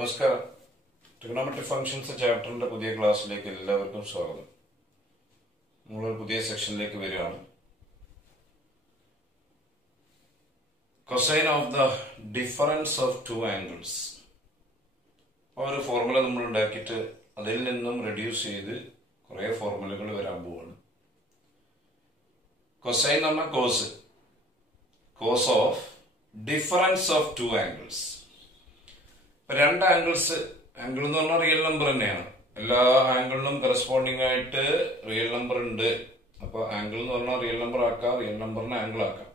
നമസ്കാരം. Trigonometry functions ചാപ്റ്ററിന്റെ പുതിയ ക്ലാസ്സിലേക്ക് എല്ലാവർക്കും സ്വാഗതം. നമ്മളൊരു പുതിയ സെക്ഷനിലേക്ക് വരികയാണ്. Cosine of the difference of two angles. ഒരു ഫോർമുല നമ്മൾ ഉണ്ടാക്കിയിട്ട് അതിൽ നിന്നും റെഡ്യൂസ് ചെയ്ത് കുറെ ഫോർമുലകൾ വരാൻ പോവാണ്. കൊസൈൻ എന്ന് പറഞ്ഞാൽ cos of difference of two angles. രണ്ട് ആംഗിൾസ്, ആംഗിൾ എന്ന് പറഞ്ഞാൽ റിയൽ നമ്പർ തന്നെയാണ്. എല്ലാ ആംഗിളിനും കറസ്പോണ്ടിങ് ആയിട്ട് റിയൽ നമ്പർ ഉണ്ട്. അപ്പൊ ആംഗിൾ എന്ന് പറഞ്ഞാൽ റിയൽ നമ്പർ ആക്കാം, റിയൽ നമ്പറിനെ ആംഗിൾ ആക്കാം.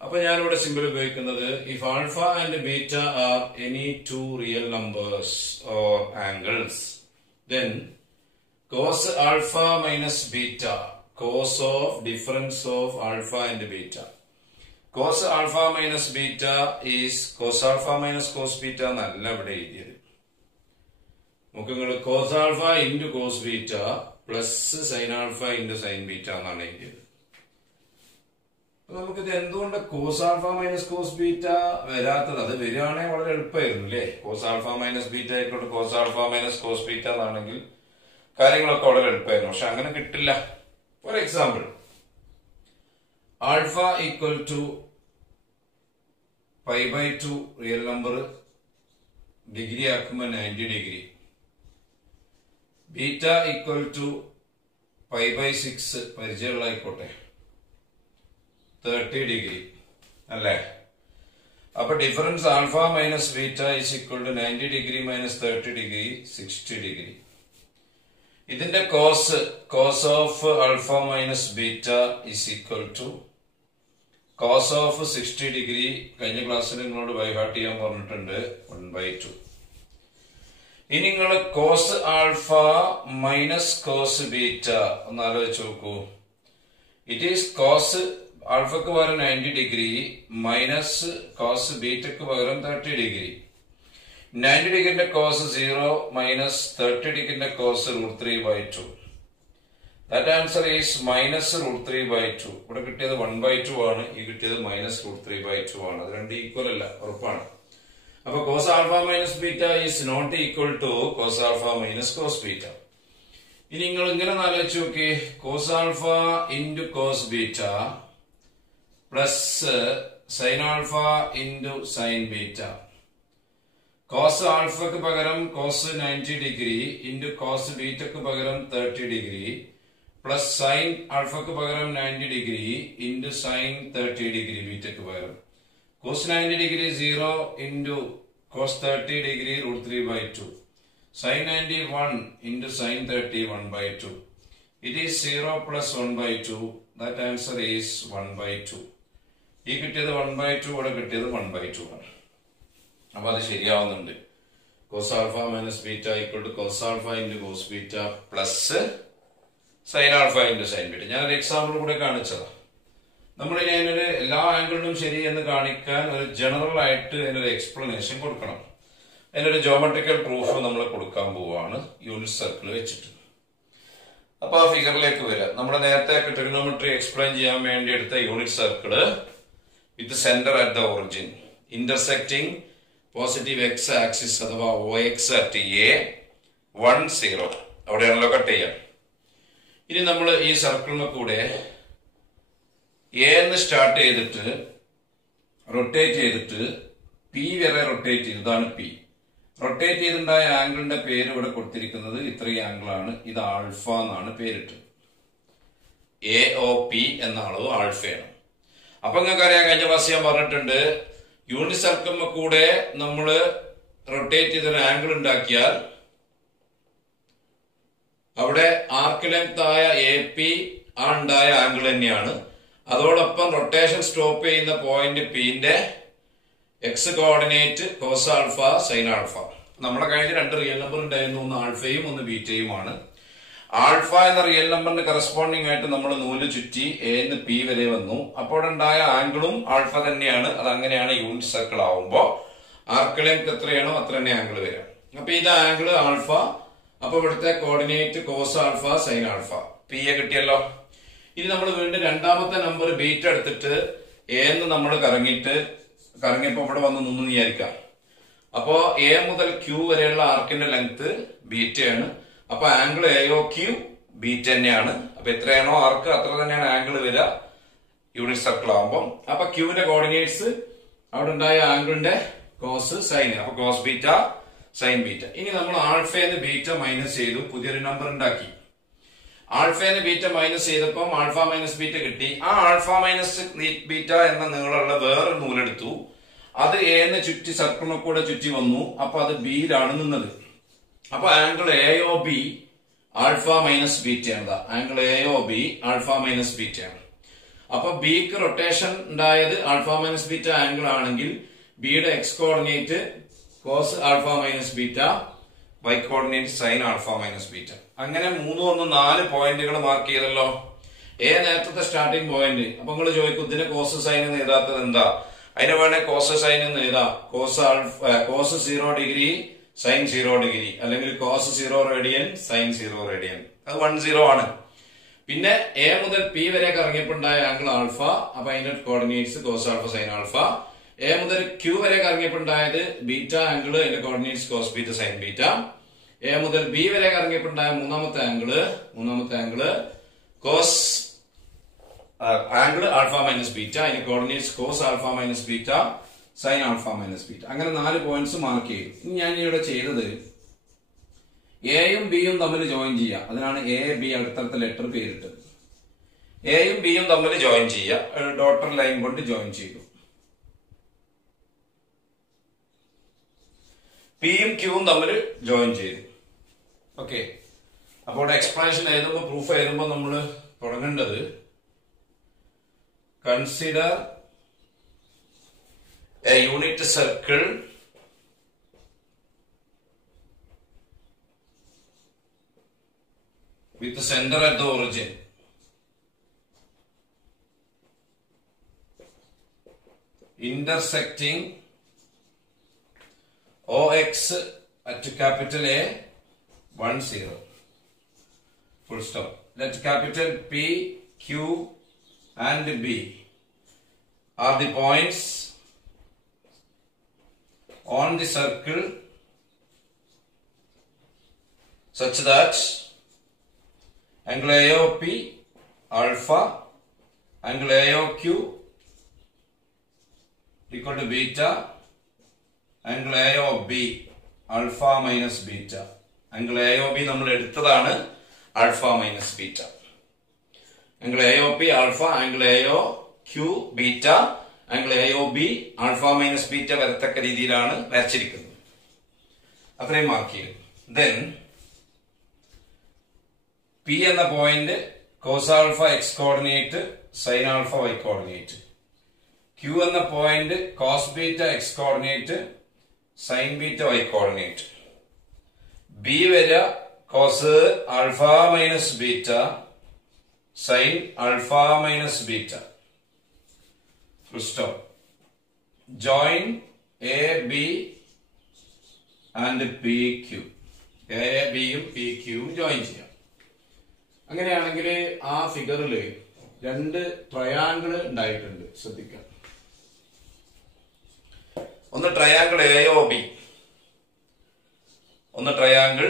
അപ്പൊ ഞാനിവിടെ സിമ്പിൾ ഉപയോഗിക്കുന്നത് if alpha and beta are any two real numbers or angles then cos alpha minus beta, cos of difference of alpha and beta. Cos alpha minus beta is cos alpha minus cos beta എന്നല്ല ഇവിടെ എഴുതിയത്. നമുക്ക് നിങ്ങൾ cos alpha into cos beta plus sin alpha into sin beta എന്നാണ് എഴുതിയത്. നമുക്കിത് എന്തുകൊണ്ട് cos alpha minus cos beta വരാത്തത്? അത് വരികയാണെങ്കിൽ വളരെ എളുപ്പമായിരുന്നു അല്ലേ? cos alpha minus beta ആയിക്കോട്ടെ, cos alpha minus cos beta എന്നാണെങ്കിൽ കാര്യങ്ങളൊക്കെ വളരെ എളുപ്പമായിരുന്നു. പക്ഷെ അങ്ങനെ കിട്ടില്ല. For example, alpha equal to pi by 2 real number, degree ആക്കുമ്പോൾ 90 degree. Beta equal to pi by 6 പരിചയമുള്ളതായിക്കോട്ടെ 30 ഡിഗ്രി അല്ലേ? അപ്പൊ difference alpha minus beta is equal to 90 degree minus 30 degree 60 degree. ഇതിന്റെ cos of alpha minus beta is equal to cos of 60 degree. കഴിഞ്ഞ ക്ലാസ്സിൽ നിങ്ങളോട് by heart ചെയ്യാൻ പറഞ്ഞിട്ടുണ്ട് 1/2. ഇനി നിങ്ങൾ cos alpha minus cos beta ഒന്ന് ആലോചിച്ച് നോക്കൂ. ഇറ്റ് ഈസ് കോസ് ആൽഫക്ക് പകരം 90 ഡിഗ്രി മൈനസ് കോസ് ബീറ്റക്ക് പകരം 30 ഡിഗ്രി. 90 ഡിഗ്രിന്റെ കോസ് 0 മൈനസ് 30 ഡിഗ്രിന്റെ cos √3/2. That answer is minus √3/2. ഇവിടെ കിട്ടിയത് 1/2 ആണ്, ഈ കിട്ടിയത് മൈനസ് √3/2 ആണ്. അത് രണ്ട് ഈക്വൽ അല്ല, ഉറപ്പാണ്. അപ്പൊ cos alpha minus beta is not equal to cos alpha minus cos beta. ഇനി നിങ്ങൾ ഇങ്ങനെ ആലോചിച്ച് നോക്കി, cos alpha into cos beta plus sine alpha into sine beta. Cos ആൽഫക്ക് പകരം കോസ് 90 ഡിഗ്രി ഇൻറ്റു കോസ് ബീറ്റക്ക് പകരം 30 ഡിഗ്രി പ്ലസ് സൈൻ ആൽഫക്ക് പകരം 90 ഡിഗ്രി ഇൻറ്റു സൈൻ 30 ഡിഗ്രി ബീറ്റക്ക് പകരം. Cos 90 degree 0 into cos 30 degree √3/2. Sine 90 1 into sine 30 1/2. It is 0 plus 1/2. That answer is 1/2. ഈ കിട്ടിയത് 1/2, ഇവിടെ കിട്ടിയത് 1/2 ആണ്. അപ്പൊ അത് ശരിയാവുന്നുണ്ട്. Cos alpha minus beta equal to cos alpha into cos beta plus sine alpha into sine beta. ഞാനൊരു example കൂടെ കാണിച്ചതാ. നമ്മളിനി അതിനൊരു എല്ലാ ആംഗിളിലും ശരി എന്ന് കാണിക്കാൻ ഒരു ജനറൽ ആയിട്ട് അതിനൊരു എക്സ്പ്ലനേഷൻ കൊടുക്കണം. അതിനൊരു ജോമെട്രിക്കൽ പ്രൂഫ് നമ്മൾ കൊടുക്കാൻ പോവാണ് യൂണിറ്റ് സർക്കിൾ വെച്ചിട്ട്. അപ്പൊ ആ ഫിഗറിലേക്ക് വരിക. നമ്മൾ നേരത്തെ ട്രിഗണോമെട്രി എക്സ്പ്ലെയിൻ ചെയ്യാൻ വേണ്ടി എടുത്ത unit circle with centre at the origin intersecting positive X axis അഥവാ OX അറ്റ് A10 അവിടെയാണല്ലോ കട്ട് ചെയ്യാം. ഇനി നമ്മൾ ഈ സർക്കിളിന് കൂടെ എ എന്ന് സ്റ്റാർട്ട് ചെയ്തിട്ട് റൊട്ടേറ്റ് ചെയ്തിട്ട് പി വരെ റൊട്ടേറ്റ് ചെയ്തു. ഇതാണ് പി. റൊട്ടേറ്റ് ചെയ്തിട്ടുണ്ടായ ആംഗിളിന്റെ പേര് ഇവിടെ കൊടുത്തിരിക്കുന്നത് ഇത്രയും ആംഗിൾ ആണ്. ഇത് ആൽഫ എന്നാണ് പേരിട്ട്. AOP എന്ന അളവ് ആൽഫയാണ്. അപ്പൊ നിങ്ങൾക്ക് അറിയാൻ കഴിഞ്ഞ ക്ലാസ് ഞാൻ പറഞ്ഞിട്ടുണ്ട്, യൂണിറ്റ് സർക്കിളിന് കൂടെ നമ്മൾ റൊട്ടേറ്റ് ചെയ്തൊരു ആംഗിൾ ഉണ്ടാക്കിയാൽ അവിടെ ആർക്ക് ലെങ്ത് ആയ AP ആ ഉണ്ടായ ആംഗിൾ തന്നെയാണ്. അതോടൊപ്പം റൊട്ടേഷൻ സ്റ്റോപ്പ് ചെയ്യുന്ന പോയിന്റ് Pന്റെ x coordinate cos alpha sine alpha. നമ്മുടെ കഴിഞ്ഞ രണ്ട് റിയൽ നമ്പർ ഉണ്ടായിരുന്നു, ഒന്ന് ആൽഫയും ഒന്ന് ബീറ്റയുമാണ്. ആൽഫ എന്ന റിയൽ നമ്പറിന് കറസ്പോണ്ടിങ് ആയിട്ട് നമ്മൾ നൂല് ചുറ്റി എന്ന് P വരെ വന്നു. അപ്പോൾ ഉണ്ടായ ആംഗിളും ആൽഫ തന്നെയാണ്. അത് അങ്ങനെയാണ് യൂണിറ്റ് സർക്കിൾ ആവുമ്പോ ആർക്ക് ലെങ്ത് എത്രയാണോ അത്ര തന്നെ ആംഗിൾ വരാം. അപ്പൊ ഇത് ആംഗിൾ ആൽഫ. അപ്പൊ ഇവിടുത്തെ coordinate cos alpha sine alpha P കിട്ടിയല്ലോ. ഇനി നമ്മൾ വീണ്ടും രണ്ടാമത്തെ നമ്പർ ബീറ്റ എടുത്തിട്ട് എന്ന് നമ്മൾ കറങ്ങിയപ്പോ ഇവിടെ വന്ന് നിന്ന് വിചാരിക്കാം. അപ്പോ എ മുതൽ ക്യൂ വരെയുള്ള ആർക്കിന്റെ ലെങ്ത് ബീറ്റയാണ്. അപ്പൊ ആംഗിൾ എഒ ക്യൂ ബീറ്റ തന്നെയാണ്. അപ്പൊ എത്രയാണോ ആർക്ക് അത്ര തന്നെയാണ് ആംഗിൾ വരിക യൂണിറ്റ് സർക്കിൾ ആകുമ്പോൾ. അപ്പൊ ക്യൂവിന്റെ കോർഡിനേറ്റ്സ് അവിടെ ഉണ്ടായ ആംഗിളിന്റെ കോസ് സൈൻ. അപ്പൊ കോസ് ബീറ്റ സൈൻ ബീറ്റ. ഇനി നമ്മൾ ആൽഫന്ന് ബീറ്റ മൈനസ് ചെയ്തു, പുതിയൊരു നമ്പർ ഉണ്ടാക്കി. ആൽഫന്ന് ബീറ്റ മൈനസ് ചെയ്തപ്പം ആൽഫ മൈനസ് ബീറ്റ കിട്ടി. ആ ആൽഫ മൈനസ് ബീറ്റ എന്ന നീളമുള്ള വേറൊരു നൂലെടുത്തു. അത് എന്ന് ചുറ്റി സർക്കിളിനെ കൂടെ ചുറ്റി വന്നു. അപ്പൊ അത് ബിയിലാണ് നിന്നത്. അപ്പൊ angle A O B alpha minus ബീറ്റയാണ്. Angle A O B alpha minus ബീറ്റയാണ്. അപ്പൊ ബിക്ക് റൊട്ടേഷൻ ഉണ്ടായത് ആൽഫ മൈനസ് ബീറ്റ ആംഗിൾ ആണെങ്കിൽ ബിയുടെ X coordinate cos alpha minus beta, Y coordinate sine alpha minus beta. അങ്ങനെ 3, 1, 4 പോയിന്റുകൾ മാർക്ക് ചെയ്തല്ലോ. എ നേരത്തെ സ്റ്റാർട്ടിംഗ് പോയിന്റ്. അപ്പൊ നിങ്ങൾ ചോദിക്കും ഇതിന് കോസ് സൈൻ എന്ന് എഴുതാത്തത് എന്താ? അതിന് വേണേ കോസ് സൈൻ എന്ന് എഴുതാം. കോസ് 0 ഡിഗ്രി സൈൻ 0 ഡിഗ്രി, അല്ലെങ്കിൽ കോസ് 0 റേഡിയൻ സൈൻ 0 റേഡിയൻ. അത് 10 ആണ്. പിന്നെ എ മുതൽ പി വരെ കറങ്ങിയപ്പോണ്ടായ ആംഗിൾ ആൽഫ. അപ്പൊ അതിന്റെ coordinates cos alpha sine alpha. A മുതൽ ക്യൂ വരെ കറങ്ങിയപ്പോണ്ടായത് ബീറ്റ ആംഗിൾ, അതിന്റെ coordinates cos beta sine beta. A മുതൽ ബി വരെ കറങ്ങിയപ്പോണ്ടായ മൂന്നാമത്തെ angle cos angle alpha minus beta, അതിന്റെ coordinates cos alpha minus beta sine alpha minus beta. അങ്ങനെ 4 പോയിന്റ്സ് മാർക്ക് ചെയ്യും. ഇനി ഞാൻ ഇവിടെ ചെയ്തത് എയും ബിയും തമ്മിൽ ജോയിൻ ചെയ്യുക. അതിനാണ് എ ബി അടുത്തടുത്ത ലെറ്റർ പേരിട്ടത്. എയും ബിയും തമ്മിൽ ജോയിൻ ചെയ്യുക. ഡോട്ടർ ലൈൻ കൊണ്ട് ജോയിൻ ചെയ്തു. പിയും ക്യൂവും തമ്മിൽ ജോയിൻ ചെയ്തു. ഓക്കെ. അപ്പോൾ എക്സ്പ്ലനേഷൻ എഴുതുമ്പോൾ, പ്രൂഫ് എഴുതുമ്പോൾ നമ്മൾ തുടങ്ങേണ്ടത് consider a unit circle with the center at the origin. Intersecting OX at capital A 1 0. Full stop. Let capital P, Q and B are the points on the circle such that angle AOP alpha, angle AOQ equal to beta, angle AOB alpha minus beta. Angle AOB നമ്മൾ എടുത്തതാണ് alpha minus beta. Angle AOP alpha, angle AOQ beta, angle AOB alpha minus beta വരത്തക്ക രീതിയിലാണ് വരച്ചിരിക്കുന്നത്. അത്രയും mark ചെയ്യും. Then P എന്ന point cos alpha x coordinate sine alpha y coordinate. Q എന്ന point cos beta x coordinate sine beta Y coordinate. B വരെ cos alpha minus beta sine alpha minus beta. Stop. Join A, B and PQ. A, B യും PQ join ചെയ്യാം. അങ്ങനെയാണെങ്കിൽ ആ ഫിഗറിൽ 2 triangle ഉണ്ടായിട്ടുണ്ട്. ശ്രദ്ധിക്കാം. ഒന്ന് ട്രയാങ്കിൾ AOB, ഒന്ന് ട്രയാങ്കിൾ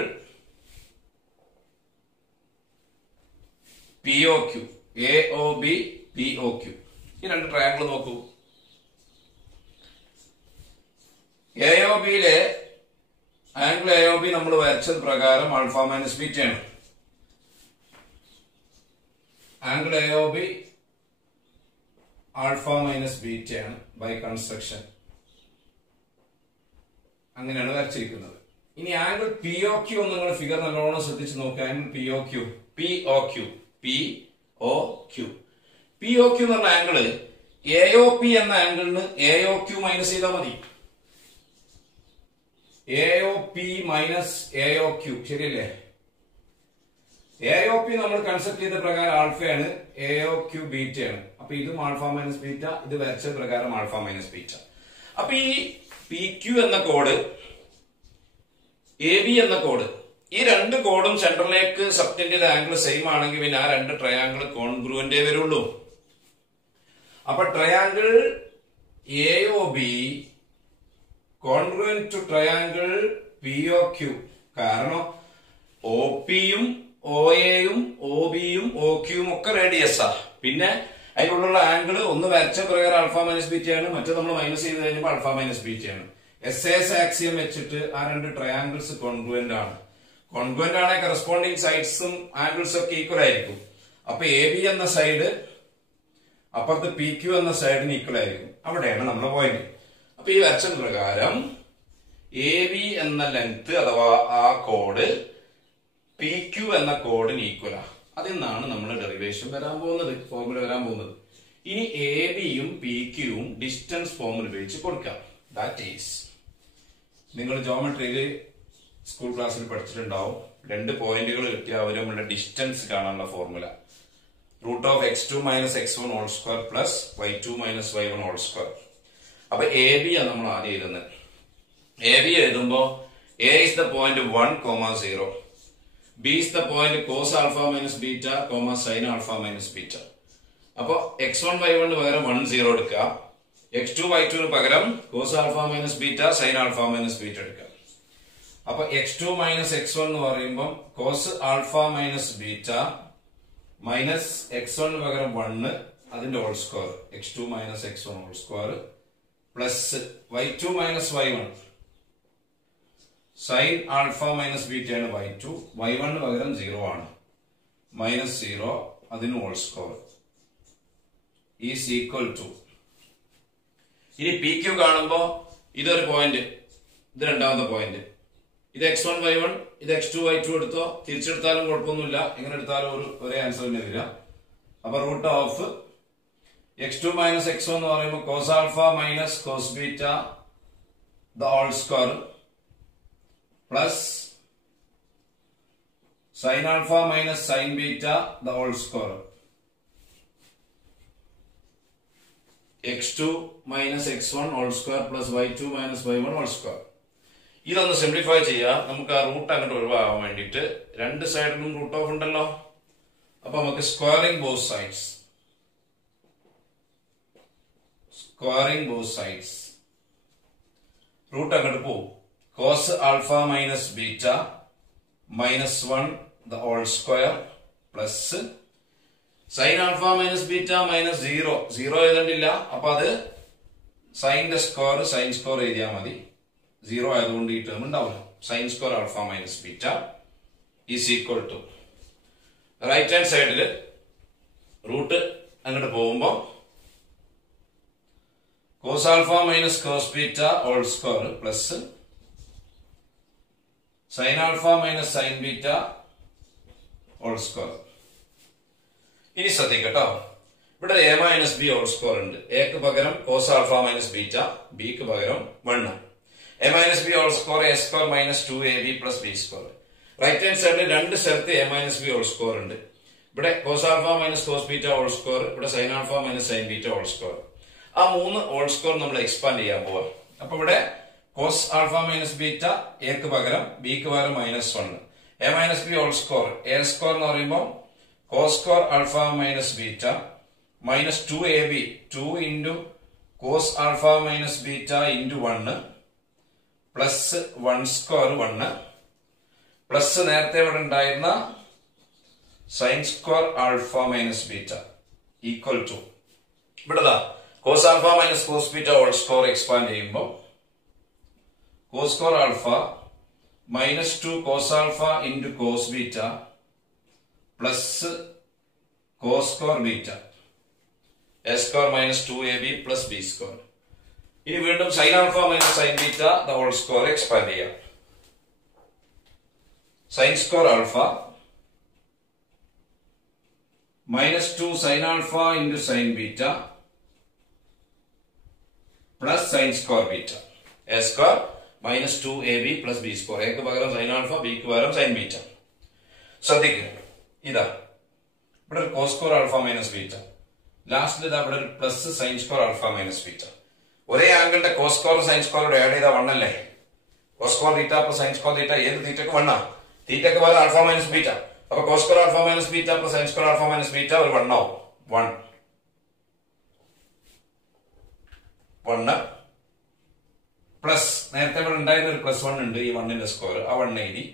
POQ. AOB POQ. ഈ 2 ട്രയാങ്കിൾ നോക്കൂ. AOBയിലെ ആംഗിൾ AOB നമ്മൾ വരച്ചത് പ്രകാരം ആൽഫ മൈനസ് ബീറ്റയാണ്. ആംഗിൾ AOB ആൽഫ മൈനസ് ബീറ്റയാണ് ബൈ കൺസ്ട്രക്ഷൻ. അങ്ങനെയാണ് വരച്ചിരിക്കുന്നത്. ഇനി ആംഗിൾ POQ ഒന്ന് നിങ്ങൾ ഫിഗർ നല്ലോണം ശ്രദ്ധിച്ച് നോക്കുക. ആംഗിൾ POQ എന്ന് പറഞ്ഞ ആംഗിള് AOP എന്ന ആംഗിളിന് AOQ മൈനസ് ചെയ്താൽ മതി. AOP മൈനസ് AOQ ശരിയല്ലേ? AOP നമ്മൾ കൺസെപ്റ്റ് ചെയ്ത പ്രകാരം ആൽഫയാണ്, AOQ ബീറ്റയാണ്. അപ്പൊ ഇതും ആൽഫ മൈനസ് ബീറ്റ, ഇത് വരച്ച പ്രകാരം ആൽഫ മൈനസ് ബീറ്റ. അപ്പൊ ഈ PQ എന്ന കോഡ്, AB എന്ന കോഡ്, ഈ 2 കോഡും സെന്ററിലേക്ക് സബ്റ്റൻഡ് ചെയ്ത ആംഗിൾ സെയിം ആണെങ്കിൽ പിന്നെ ആ 2 ട്രയാംഗിൾ കോൺഗ്രുവന്റേ വരുള്ളൂ. അപ്പൊ triangle AOB congruent to triangle P O Q. കാരണം ഒ പിയും ഒ എയും ഒ ബിയും ഒ ക്യൂയും ഒക്കെ റേഡിയസാ. പിന്നെ അതിനുള്ള ആംഗിൾ ഒന്ന് വരച്ച പ്രകാരം ആൽഫ മൈനസ് ബീറ്റയാണ്, മറ്റേ നമ്മൾ മൈനസ് ചെയ്ത് കഴിഞ്ഞപ്പോൾ ആൽഫ മൈനസ് ബീറ്റയാണ്. എസ് ആക്സിയം വെച്ചിട്ട് ആ രണ്ട് ട്രയാങ്കിൾസ് കോൺഗ്രുവന്റ് ആണ്. കോൺഗ്രുവന്റ് ആണെങ്കിൽ കറസ്പോണ്ടിങ് സൈഡ്സും ആംഗിൾസും ഒക്കെ ഈക്വൽ ആയിരിക്കും. അപ്പൊ എ ബി എന്ന സൈഡ് അപ്പുറത്ത് പി ക്യു എന്ന സൈഡിന് ഈക്വൽ ആയിരിക്കും. അവിടെയാണ് നമ്മുടെ പോയിന്റ്. അപ്പൊ ഈ വരച്ച പ്രകാരം എ ബി എന്ന ലെങ്ത് അഥവാ ആ കോഡ് പി ക്യു എന്ന കോഡിന് ഈക്വലാ. അതിൽ നിന്നാണ് നമ്മുടെ ഡെറിവേഷൻ വരാൻ പോകുന്നത്, ഫോർമുല വരാൻ പോകുന്നത്. ഇനി എ ബിയും പി ക്യൂവും ഡിസ്റ്റൻസ് ഫോർമുല ഉപയോഗിച്ച് കൊടുക്കാം. ദാറ്റ് ഈസ്, നിങ്ങൾ ജോമെട്രിയിൽ സ്കൂൾ ക്ലാസ്സിൽ പഠിച്ചിട്ടുണ്ടാവും, രണ്ട് പോയിന്റുകൾ കിട്ടിയ അവർ നമ്മളുടെ ഡിസ്റ്റൻസ് കാണാനുള്ള formula √(x2 - x1) whole square plus y2 - y1 whole square. അപ്പൊ എ ബി ആണ് നമ്മൾ ആദ്യം എഴുതുന്നത്. എ ബി എഴുതുമ്പോ A is the point 1, 0. B is the point cos alpha minus beta, sin alpha minus beta. അപ്പൊ x1 y1 പകരം 1 0 എടുക്കുക, x2 y2 പകരം cos alpha minus beta, sin alpha minus beta എടുക്കുക. അപ്പൊ x2 minus x1 എന്ന് പറയുമ്പോൾ cos alpha minus beta minus x1 പകരം 1 അതിന്റെ whole square, x2 minus x1 whole square plus y2 minus y1 sine alpha minus beta ആണ് y2, y1 പകരം 0 ആണ്, -0 അതിന് whole square is equal to. ഇനി P Q കാണുമ്പോ ഇതൊരു പോയിന്റ്, ഇത് രണ്ടാമത്തെ പോയിന്റ്, ഇത് x1 y1 ഇത് x2 y2 എടുത്തോ, തിരിച്ചെടുത്താലും കുഴപ്പമൊന്നുമില്ല, എങ്ങനെ എടുത്താലും ഒരേ ആൻസർ തന്നെ വരിക. അപ്പൊ √(x2 - x1) എന്ന് പറയുമ്പോൾ cos alpha minus cos beta the whole square plus sin alpha minus sin beta the whole square, x2 minus x1 whole square plus y2 minus y1 whole square. ഇതൊന്ന് simplify ചെയ്യാം. നമുക്ക് ആ root അങ്ങോട്ട് ഒഴിവാകാൻ വേണ്ടിയിട്ട് രണ്ട് സൈഡിലും റൂട്ട് ഓഫ് ഉണ്ടല്ലോ. അപ്പൊ നമുക്ക് സ്ക്വയറിംഗ് ബോത്ത് സൈഡ്സ് റൂട്ട് അങ്ങോട്ട് പോകും. cos alpha minus beta -1 the whole square plus sin alpha minus beta -0 എഴുതണ്ടില്ല. അപ്പൊ അത് സൈന്റെ സ്ക്വയർ സൈൻ സ്ക്വയർ എഴുതിയാൽ മതി, 0 ആയതുകൊണ്ട് ഈ ടേം ഉണ്ടാവില്ല. Sine square alpha minus beta is equal to right hand സൈഡില് റൂട്ട് അങ്ങോട്ട് പോകുമ്പോ cos alpha minus cos beta whole square plus sin alpha minus sin beta whole square. ഇനി ശ്രദ്ധിക്കട്ടോ, ഇവിടെ a minus b whole square ഉണ്ട്. എക്ക് പകരം cos alpha minus beta, bക്ക് പകരം 1. a minus b whole square a square minus 2ab plus b square. Right hand സൈഡിൽ രണ്ട് സ്ഥലത്ത് a minus b whole square ഉണ്ട്. ഇവിടെ cos alpha minus cos beta whole square, ഇവിടെ sin alpha minus sin beta whole square. ആ മൂന്ന് whole square നമ്മൾ expand ചെയ്യാൻ പോവാ. അപ്പൊ ഇവിടെ cos alpha minus beta എക്ക് പകരം ബിക്ക് പകരം -1, a minus b whole square a square എന്ന് പറയുമ്പോൾ cos square alpha minus beta minus 2ab 2 into cos alpha minus beta into 1 plus 1 square 1 plus നേരത്തെ ഇവിടെ ഉണ്ടായിരുന്ന sin square alpha minus beta equal to ഇവിടെ cos alpha minus cos beta whole square expand ചെയ്യുമ്പോൾ cos square alpha minus 2 cos alpha into cos beta plus cos square beta a square minus 2ab plus b square. ഇനി വീണ്ടും sin alpha minus sin beta the whole square expand ചെയ്യാം. sin square alpha minus 2 sin alpha into sin beta plus sin square beta a square minus 2ab plus b square. എക്ക് പകരം sin alpha, bക്ക് പകരം sin beta. ശ്രദ്ധിക്കുക, ഇതാ ഇവിടെ ഒരു cos square alpha minus beta, ലാസ്റ്റിൽ ഇതാ ഇവിടെ ഒരു plus sin square alpha minus beta. ഒരേ ആംഗിളിന്റെ cos square sin square add ചെയ്താൽ 1 അല്ലേ? cos square theta plus sin square theta ഏത് തീറ്റക്ക് 1 ആ? തീറ്റക്ക് പകരം alpha minus beta. അപ്പൊ cos square alpha minus beta plus sin square alpha minus beta ഒരു 1 ആവും. 1 പ്ലസ് നേരത്തെ ഇവിടെ ഉണ്ടായിരുന്ന ഒരു പ്ലസ് 1 ഉണ്ട്, ഈ 1ന്റെ സ്ക്വയർ, ആ 180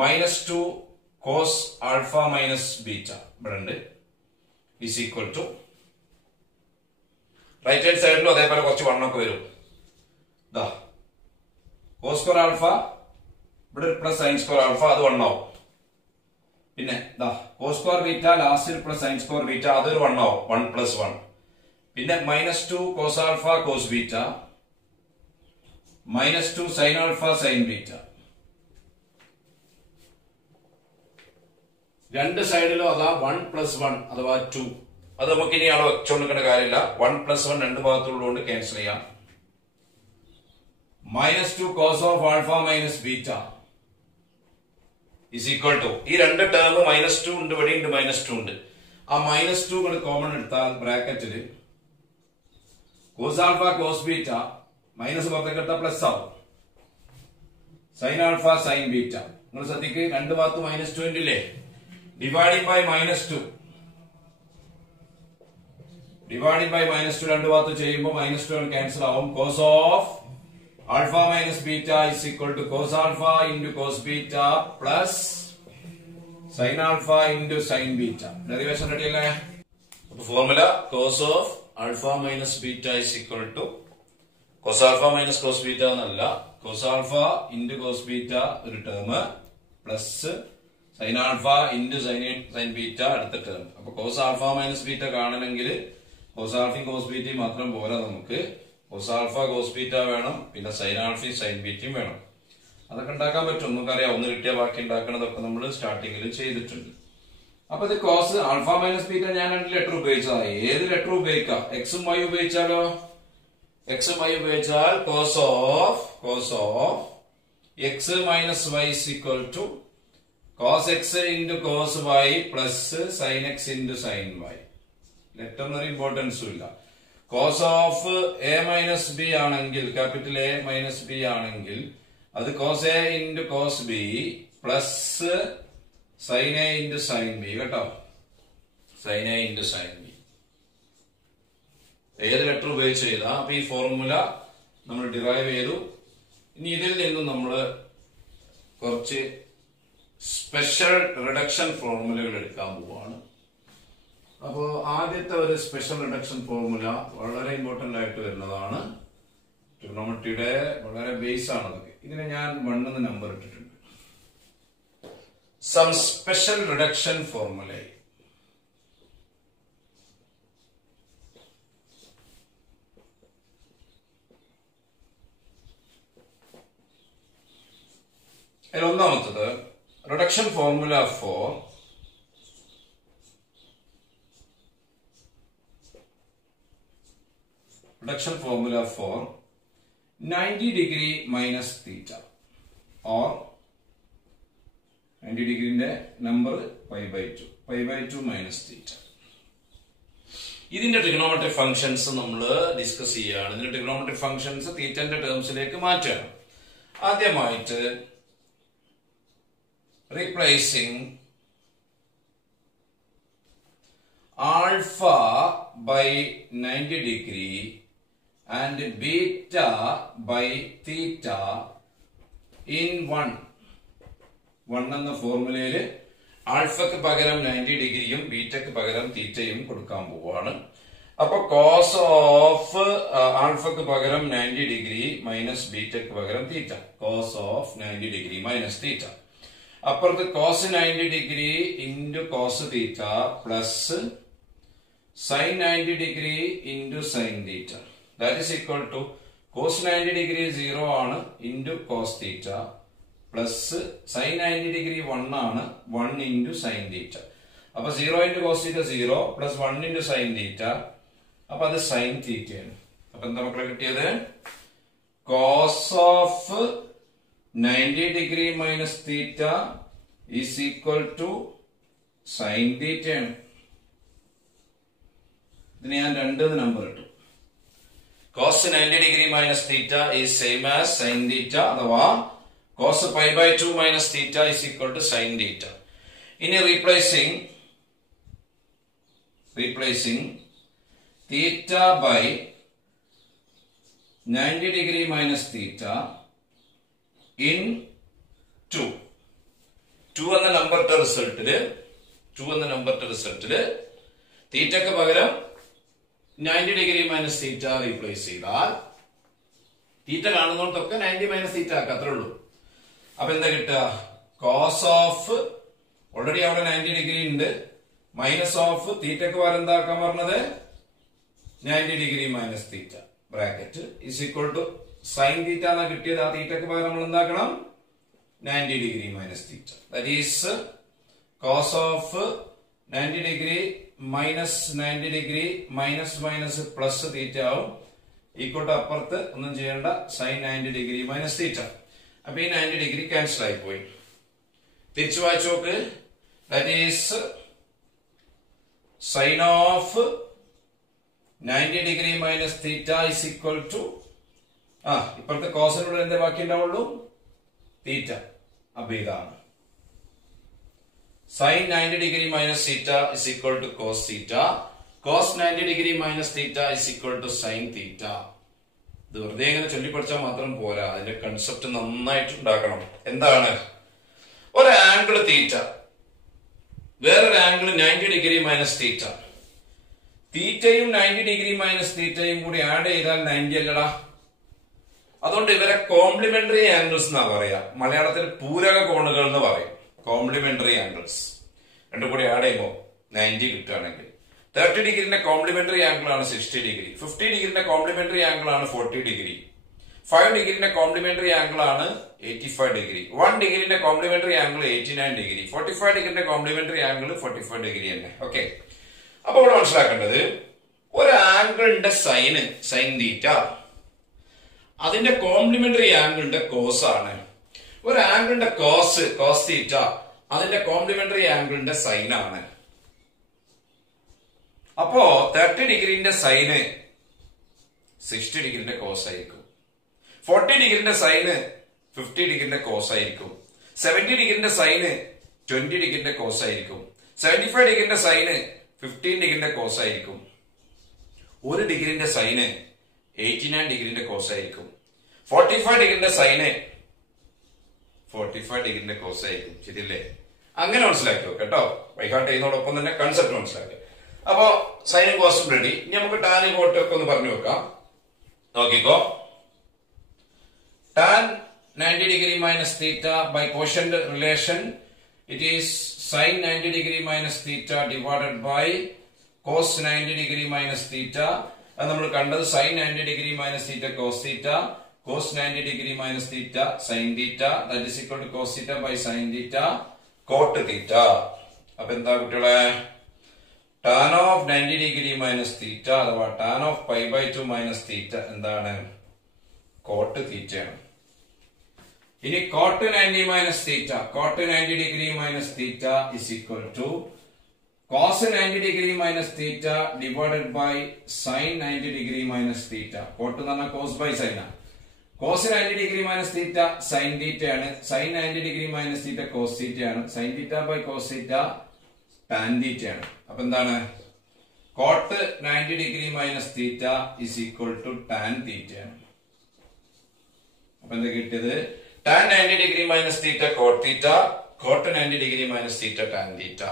-2 cos alpha minus beta ഇവിടെ ഉണ്ട് is equal to right hand സൈഡിലും അതേപോലെ കുറച്ച് 1 ഒക്കെ വരും. ദാ cos square alpha ഇവിടെ പ്ലസ് sin square alpha അത് 1 ആവും. പിന്നെ ദാ cos square beta ലാസ്റ്റിൽ പ്ലസ് sin square beta അതൊരു 1 ആവും, 1 + 1. പിന്നെ -2 cos alpha cos beta -2 sin alpha sin beta. രണ്ട് സൈഡിലും അതാ 1 + 1 അഥവാ 2. അത് നമുക്ക് ഇനി അവിടെ വെച്ചോണ്ടിരിക്കേണ്ട കാര്യമില്ല. 1 + 1 രണ്ട് ഭാഗത്തുള്ളതുകൊണ്ട് ക്യാൻസൽ ചെയ്യാം. -2 cos of alpha minus beta is equal to ഈ രണ്ട് ടേം -2 ഉണ്ട്, ഇവിടെ ഉണ്ട് -2 ഉണ്ട്. ആ -2 കൂടെ കോമൺ എടുത്താൽ ബ്രാക്കറ്റിൽ cos alpha cos beta minus പുറത്തേക്ക് എടുത്താൽ പ്ലസ് ആവും, sin alpha sin beta. നിങ്ങൾ ശ്രദ്ധിക്ക്, രണ്ട് ഭാഗത്ത് -2 ഉണ്ടല്ലേ, ഡിവൈഡിംഗ് ബൈ -2 രണ്ട് ഭാഗത്ത് ചെയ്യുമ്പോൾ -2 ക്യാൻസൽ ആവും. cos of alpha minus beta is equal to cos alpha into cos beta plus sin alpha into sin beta. Derivation ready അല്ലേ? അപ്പോൾ formula cos of alpha minus beta is equal to cos alpha minus cos beta എന്നല്ല, cos alpha into cos beta ഒരു term plus sin alpha into sin beta അടുത്ത term. അപ്പൊ cos alpha minus beta കാണണമെങ്കിൽ cos alpha cos beta മാത്രം പോരാ, നമുക്ക് cos alpha cos beta വേണം, പിന്നെ sin alpha sin beta വേണം. അതൊക്കെ ഉണ്ടാക്കാൻ പറ്റും, നമുക്കറിയാം. ഒന്ന് കിട്ടിയ ബാക്കി ഉണ്ടാക്കണതൊക്കെ നമ്മൾ സ്റ്റാർട്ടിങ്ങിൽ ചെയ്തിട്ടുണ്ട്. അപ്പൊ ഇത് cos alpha minus beta ഞാൻ 2 ലെറ്റർ ഉപയോഗിച്ചതാണ്. ഏത് ലെറ്റർ ഉപയോഗിക്കാം? എക്സും വൈ ഉപയോഗിച്ചാലോ? എക്സും വൈ ഉപയോഗിച്ചാൽ cos of x minus y is equal to cos x into cos y plus sin x into sin y. ലെറ്ററിനൊരു ഇമ്പോർട്ടൻസും ഇല്ല. cos of a minus b ആണെങ്കിൽ, capital A minus b ആണെങ്കിൽ അത് cos a into cos b plus sin a into sin b കേട്ടോ, sin a into sin b. ഏത് letter ഉപയോഗിച്ച് ചെയ്താ. അപ്പൊ ഈ ഫോർമുല നമ്മൾ ഡിറൈവ് ചെയ്തു. ഇനി ഇതിൽ നിന്നും നമ്മൾ കുറച്ച് സ്പെഷ്യൽ റിഡക്ഷൻ ഫോർമുലകൾ എടുക്കാൻ പോവാണ്. അപ്പോൾ ആദ്യത്തെ ഒരു സ്പെഷ്യൽ റിഡക്ഷൻ ഫോർമുല വളരെ ഇമ്പോർട്ടന്റ് ആയിട്ട് വരുന്നതാണ്. ട്രിഗണോമെട്രിയുടെ വളരെ ബേസ് ആണ് അതൊക്കെ. ഇതിനെ ഞാൻ 1 എന്ന് നമ്പർ ഇട്ടിട്ടുണ്ട്. Some special reduction formula. ഒന്നാമത്തത് reduction formula for reduction formula for 90 degree minus theta or 90 degree ന്റെ നമ്പർ pi/2 minus theta. ഇതിന്റെ ട്രിഗണോമെട്രിക് ഫംഗ്ഷൻസ് നമ്മൾ ഡിസ്കസ് ചെയ്യുകയാണ്. ഇതിന്റെ ട്രിഗണോമെട്രിക് ഫംഗ്ഷൻസ് തീറ്റന്റെ ടേംസിലേക്ക് മാറ്റണം. ആദ്യമായിട്ട് replacing alpha by 90 degree and beta by theta in 1 എന്ന ഫോർമുലയിൽ ആൽഫക്ക് പകരം 90 ഡിഗ്രിയും ബീറ്റക്ക് പകരം തീറ്റയും കൊടുക്കാൻ പോവാണ്. അപ്പൊ കോസ് ഓഫ് ആൽഫക്ക് പകരം 90 ഡിഗ്രി മൈനസ് ബീറ്റക്ക് പകരം theta, cos of 90 degree minus theta. അപ്പുറത്ത് cos 90 degree into cos theta plus sin 90 degree into sin theta. That is equal to cos 90 degree 0 ആണ് into cos theta plus sin 90 degree 1 ആണ് 1 into sin theta. അപ്പൊ 0 into cos theta 0 plus 1 into sin theta. അപ്പൊ അത് sin theta ആണ്. അപ്പൊ എന്താ മക്കളെ കിട്ടിയത്? cos of 90 degree minus theta is equal to sin theta ആണ്. ഇതിന് ഞാൻ 2 നമ്പർ ഇട്ടു. cos 90 degree minus theta is same as sin theta അഥവാ cos pi/2 minus theta is equal to sin theta. ഇനി replacing theta by 90 degree minus theta in 2. 2 എന്ന നമ്പറിന്റെ റിസൾട്ടില് തീറ്റക്ക് പകരം 90 degree minus തീറ്റ replace ചെയ്താൽ തീറ്റ കാണുന്നോടത്തൊക്കെ 90 മൈനസ് തീറ്റ ആക്കുക, അത്രേ ഉള്ളൂ. അപ്പൊ എന്താ കിട്ടുക? കോസ് ഓഫ് ഓൾറെഡി അവിടെ 90 ഡിഗ്രി ഉണ്ട്, മൈനസ് ഓഫ് തീറ്റക്ക് പകരം എന്താക്കാൻ പറഞ്ഞത് 90 degree minus theta bracket is equal to sine theta എന്നാ കിട്ടിയത്. ആ തീറ്റക്ക് പകരം നമ്മൾ എന്താക്കണം? 90 degree minus theta. That is cos of 90 degree minus 90 degree minus minus plus theta ആവും. ഈക്വൽ ടു അപ്പുറത്ത് ഒന്നും ചെയ്യേണ്ട, സൈൻ 90 ഡിഗ്രി മൈനസ് തീറ്റ. അപ്പൊ ഈ 90 ഡിഗ്രി ക്യാൻസൽ ആയി പോയി. തിരിച്ചു വായിച്ചു നോക്ക്. That is sine of 90 degree minus theta is equal to ഇപ്പുറത്തെ കോസിനോട് എന്താ ബാക്കി ഉണ്ടാവുള്ളൂ? തീറ്റ. അപ്പൊ ഇതാണ് sine 90 degree minus theta is equal to cos theta. Cos 90 degree minus theta is equal to sine theta. ഇത് വെറുതെ ഇങ്ങനെ ചൊല്ലിപ്പടിച്ചാൽ മാത്രം പോരാ, അതിന്റെ കൺസെപ്റ്റ് നന്നായിട്ട് ഉണ്ടാക്കണം. എന്താണ്? ഒരു ആംഗിൾ തീറ്റ, വേറൊരു ആംഗിൾ 90 ഡിഗ്രി മൈനസ് തീറ്റ. തീറ്റയും 90 ഡിഗ്രി മൈനസ് തീറ്റയും കൂടി ആഡ് ചെയ്താൽ 90 അല്ലടാ. അതുകൊണ്ട് ഇവരെ കോംപ്ലിമെന്ററി ആംഗിൾസ് എന്നാ പറയാ. മലയാളത്തിൽ പൂരക കോണുകൾ എന്ന് പറയും. കോംപ്ലിമെന്ററി ആംഗിൾസ് രണ്ടും കൂടി ആഡ് ചെയ്യുമ്പോൾ 90 കിട്ടുകയാണെങ്കിൽ 30 ഡിഗ്രിന്റെ കോംപ്ലിമെന്ററി ആംഗിൾ ആണ് 60 ഡിഗ്രി, 50 ഡിഗ്രിന്റെ കോംപ്ലിമെന്ററി ആംഗിൾ ആണ് 40 ഡിഗ്രി, 5 ഡിഗ്രിന്റെ കോംപ്ലിമെന്ററി ആംഗിൾ ആണ് 85 ഡിഗ്രി, 1 ഡിഗ്രിന്റെ കോംപ്ലിമെന്ററി ആംഗിൾ 89 ഡിഗ്രി, 45 ഡിഗ്രിന്റെ കോംപ്ലിമെന്ററി ആംഗിൾ 45 ഡിഗ്രി തന്നെ. ഓക്കെ, അപ്പൊ ഇവിടെ മനസ്സിലാക്കേണ്ടത് ഒരു ആംഗിളിന്റെ സൈൻ തീറ്റ അതിന്റെ കോംപ്ലിമെന്ററി ആംഗിളിന്റെ കോസ് ആണ്. ഒരു ആംഗിളിന്റെ കോസ് തീറ്റ അതിന്റെ കോംപ്ലിമെന്ററി ആംഗിളിന്റെ സൈൻ ആണ്. അപ്പോ 30 ഡിഗ്രിന്റെ സൈന് 60 ഡിഗ്രിന്റെ കോസ് ആയിരിക്കും, 40 ഡിഗ്രിന്റെ സൈന് 50 ഡിഗ്രിന്റെ കോസ് ആയിരിക്കും, 70 ഡിഗ്രിന്റെ സൈന് 20 ഡിഗ്രിന്റെ കോസ് ആയിരിക്കും, 75 ഡിഗ്രിന്റെ സൈന് 15 ഡിഗ്രിന്റെ കോസ് ആയിരിക്കും, 1 ഡിഗ്രിന്റെ സൈന് 89 ഡിഗ്രിന്റെ കോസ് ആയിരിക്കും, 45 ഡിഗ്രിന്റെ സൈന് 45 ഡിഗ്രിന്റെ കോസ് ആയിരിക്കും. ശരിയല്ലേ? അങ്ങനെ മനസ്സിലാക്കിയോ കേട്ടോ. വൈകാട്ട് ചെയ്യുന്നതോടൊപ്പം തന്നെ കൺസെപ്റ്റ് മനസ്സിലാക്കുക. അപ്പോ സൈനും കോസും റെഡി. ഇനി നമുക്ക് ടാനും കോട്ടും ഒക്കെ ഒന്ന് പറഞ്ഞു വെക്കാം. നോക്കിക്കോ. Tan 90 degree minus theta by quotient relation it is sine 90 degree minus theta divided by cos 90 degree minus theta. അത് നമ്മൾ കണ്ടത് sine 90 degree minus theta cos theta, cos 90 degree minus theta sine theta, that is equal to cos theta by sine theta cot theta. അപ്പൊ എന്താ കുട്ടികളെ? Tan of 90 degree minus theta അഥവാ tan of pi by 2 minus theta എന്താണ്? Cot തീറ്റയാണ്. ഇനി cot 90 minus theta, cot 90 degree minus theta is equal to cos 90 degree minus theta divided by sine 90 degree minus theta. Cot എന്ന് പറഞ്ഞാൽ cos by sine. Cos 90 degree minus theta sine theta ആണ്, sine 90 degree minus theta cos theta ആണ്, sine theta by cos theta tan theta ആണ്. അപ്പൊ എന്താണ്? Cot 90 degree minus theta is equal to tan theta ആണ്. അപ്പൊ എന്താ കിട്ടിയത്? Tan 90 degree minus theta cot theta, cot 90 degree minus theta tan theta.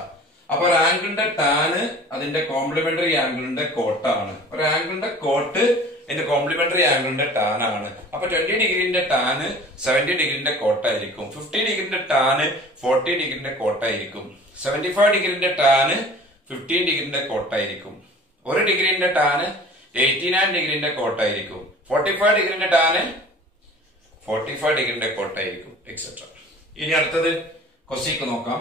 അപ്പൊ ഒരു ആംഗിളിന്റെ ടാന് അതിന്റെ കോംപ്ലിമെന്ററി ആംഗിളിന്റെ കോട്ടാണ്. ഒരു ആംഗിളിന്റെ കോട്ട് അതിന്റെ കോംപ്ലിമെന്ററി ആംഗിളിന്റെ ടാൻ ആണ്. അപ്പൊ 20 ഡിഗ്രിന്റെ ടാന് 70 ഡിഗ്രിന്റെ കോട്ടായിരിക്കും, 50 ഡിഗ്രിന്റെ ടാന് 40 ഡിഗ്രിന്റെ കോട്ടായിരിക്കും, 75 ഡിഗ്രിന്റെ ടാന് 15 ഡിഗ്രിന്റെ കോട്ടായിരിക്കും, 1 ഡിഗ്രിന്റെ ടാന് 89 ഡിഗ്രിന്റെ കോട്ടായിരിക്കും, 45 ഡിഗ്രിന്റെ ടാന് 45 ഡിഗ്രിന്റെ കോട്ടായിരിക്കും, എക്സെട്ര. ഇനി അടുത്തത് കൊസീക്ക് നോക്കാം.